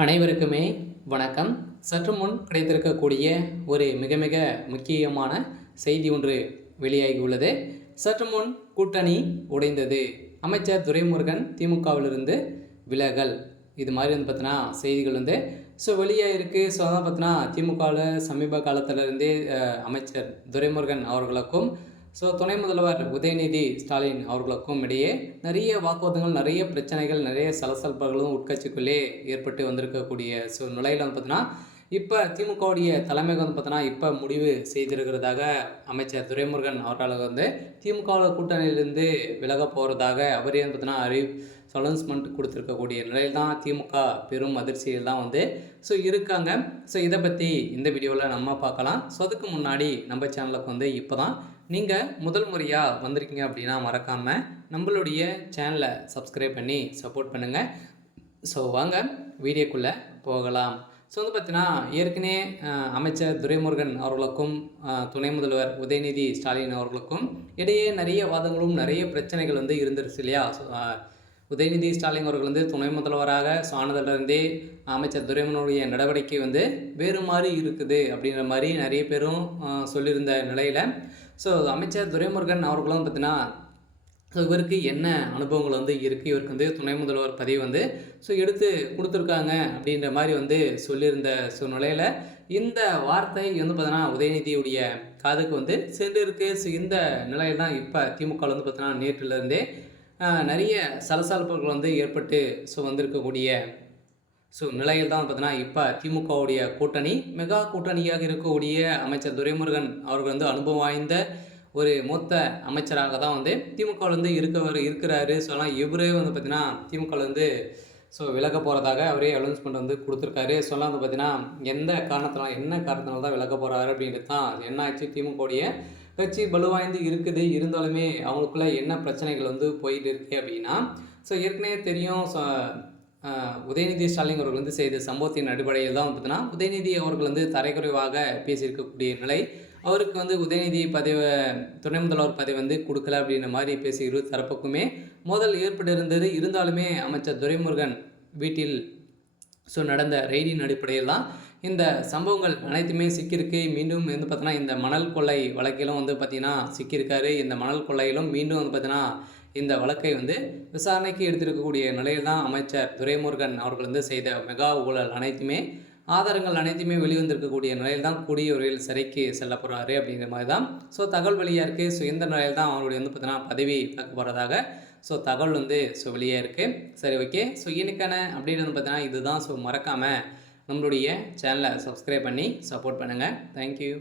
அனைவருக்குமே வணக்கம். சற்று முன் கிடைத்திருக்கக்கூடிய ஒரு மிக மிக முக்கியமான செய்தி ஒன்று வெளியாகியுள்ளது. சற்று முன் கூட்டணி உடைந்தது, அமைச்சர் துரைமுருகன் திமுகவிலிருந்து விலகல், இது மாதிரி பார்த்தீங்கன்னா செய்திகள் வெளியாக இருக்குது. அதான் பார்த்தீங்கன்னா திமுகவில் சமீப காலத்திலிருந்தே அமைச்சர் துரைமுருகன் அவர்களுக்கும் துணை முதல்வர் உதயநிதி ஸ்டாலின் அவர்களுக்கும் இடையே நிறைய வாக்குவாதங்கள், நிறைய பிரச்சனைகள், நிறைய சலசலப்புகளும் உட்கட்சிக்குள்ளே ஏற்பட்டு வந்திருக்கக்கூடிய நிலையில் பார்த்தீங்கன்னா இப்போ திமுகவுடைய தலைமைக்கு பார்த்தீங்கன்னா இப்போ முடிவு செய்திருக்கிறதாக அமைச்சர் துரைமுருகன் அவர்கள் திமுக கூட்டணியிலிருந்து விலக போகிறதாக அவரே பார்த்தீங்கன்னா அனௌன்ஸ்மெண்ட் கொடுத்துருக்கக்கூடிய நிலையில் தான் திமுக பெரும் அதிர்ச்சியில் தான் இருக்காங்க. இதை பற்றி இந்த வீடியோவில் நம்ம பார்க்கலாம். அதுக்கு முன்னாடி நம்ம சேனலுக்கு இப்போ தான் நீங்கள் முதல் முறையாக வந்திருக்கீங்க அப்படின்னா மறக்காமல் நம்மளுடைய சேனலை சப்ஸ்கிரைப் பண்ணி சப்போர்ட் பண்ணுங்கள். வாங்க வீடியோக்குள்ளே போகலாம். பார்த்தீங்கன்னா ஏற்கனவே அமைச்சர் துரைமுருகன் அவர்களுக்கும் துணை முதல்வர் உதயநிதி ஸ்டாலின் அவர்களுக்கும் இடையே நிறைய வாதங்களும் நிறைய பிரச்சனைகள் இருந்துருச்சு இல்லையா. உதயநிதி ஸ்டாலின் அவர்கள் துணை முதல்வராக ஆனதிலிருந்தே அமைச்சர் துரைமுருகனுடைய நடவடிக்கை வேறு மாதிரி இருக்குது அப்படின்ற மாதிரி நிறைய பேரும் சொல்லியிருந்த நிலையில் அமைச்சர் துரைமுருகன் அவர்களும் பார்த்தீங்கன்னா இவருக்கு என்ன அனுபவங்கள் இருக்குது, இவருக்கு துணை முதல்வர் பதவி எடுத்து கொடுத்துருக்காங்க அப்படின்ற மாதிரி சொல்லியிருந்த சூழ்நிலையில் இந்த வார்த்தை பார்த்தீங்கன்னா உதயநிதியுடைய காதுக்கு சென்றிருக்கு. இந்த நிலையில் தான் இப்போ திமுகவில் பார்த்தீங்கன்னா நேற்றிலிருந்தே நிறைய சலசலப்புகள் ஏற்பட்டு வந்திருக்கக்கூடிய நிலையில் தான் பார்த்தீங்கன்னா இப்போ திமுகவுடைய கூட்டணி மெகா கூட்டணியாக இருக்கக்கூடிய அமைச்சர் துரைமுருகன் அவர்கள் அனுபவம் வாய்ந்த ஒரு மூத்த அமைச்சராக தான் திமுகவில் இருக்கிறாரு. சொல்லலாம் இவரே பார்த்தீங்கன்னா திமுகவில் விலக போகிறதாக அவரே அனௌன்ஸ்மெண்ட் கொடுத்துருக்காரு. சொல்லலாம் பார்த்தீங்கன்னா என்ன காரணத்தினால தான் விலக போகிறாரு அப்படின்றது தான் என்ன ஆச்சு. திமுகவுடைய கட்சி வலுவாய்ந்து இருக்குது, இருந்தாலுமே அவங்களுக்குள்ள என்ன பிரச்சனைகள் போயிட்டு இருக்கு அப்படின்னா ஏற்கனவே தெரியும். உதயநிதி ஸ்டாலின் அவர்கள் செய்த சம்பவத்தின் அடிப்படையில் தான் பார்த்தீங்கன்னா உதயநிதி அவர்கள் தரைக்குறைவாக பேசியிருக்கக்கூடிய நிலை. அவருக்கு உதயநிதி பதவி துணை முதல்வர் பதவி கொடுக்கல அப்படின்ற மாதிரி பேசி இரு தரப்புக்குமே மோதல் ஏற்பட்டிருந்தது. இருந்தாலுமே அமைச்சர் துரைமுருகன் வீட்டில் நடந்த ரெய்டின் அடிப்படையில் தான் இந்த சம்பவங்கள் அனைத்துமே சிக்கியிருக்கு. மீண்டும் பார்த்தீங்கன்னா இந்த மணல் கொள்ளை வழக்கிலும் பார்த்தீங்கன்னா சிக்கியிருக்காரு. இந்த மணல் கொள்ளையிலும் மீண்டும் பார்த்தீங்கன்னா இந்த வழக்கை விசாரணைக்கு எடுத்திருக்கக்கூடிய நிலையில் தான் அமைச்சர் துரைமுருகன் அவர்கள் செய்த மெகா ஊழல் அனைத்துமே ஆதாரங்கள் அனைத்துமே வெளிவந்திருக்கக்கூடிய நிலையில் தான் கூடிய விரைவில் சிறைக்கு செல்ல போகிறாரு அப்படிங்கிற மாதிரி தான் தகவல் வெளியாக இருக்குது. இந்த நிலையில் தான் அவருடைய பார்த்தீங்கன்னா பதவி விலக்க போகிறதாக தகவல் வெளியாக இருக்குது. சரி, ஓகே. இன்னைக்கான அப்டேட் பார்த்தீங்கன்னா இதுதான். மறக்காமல் நம்மளுடைய சேனலை சப்ஸ்கிரைப் பண்ணி சப்போர்ட் பண்ணுங்கள். தேங்க்யூ.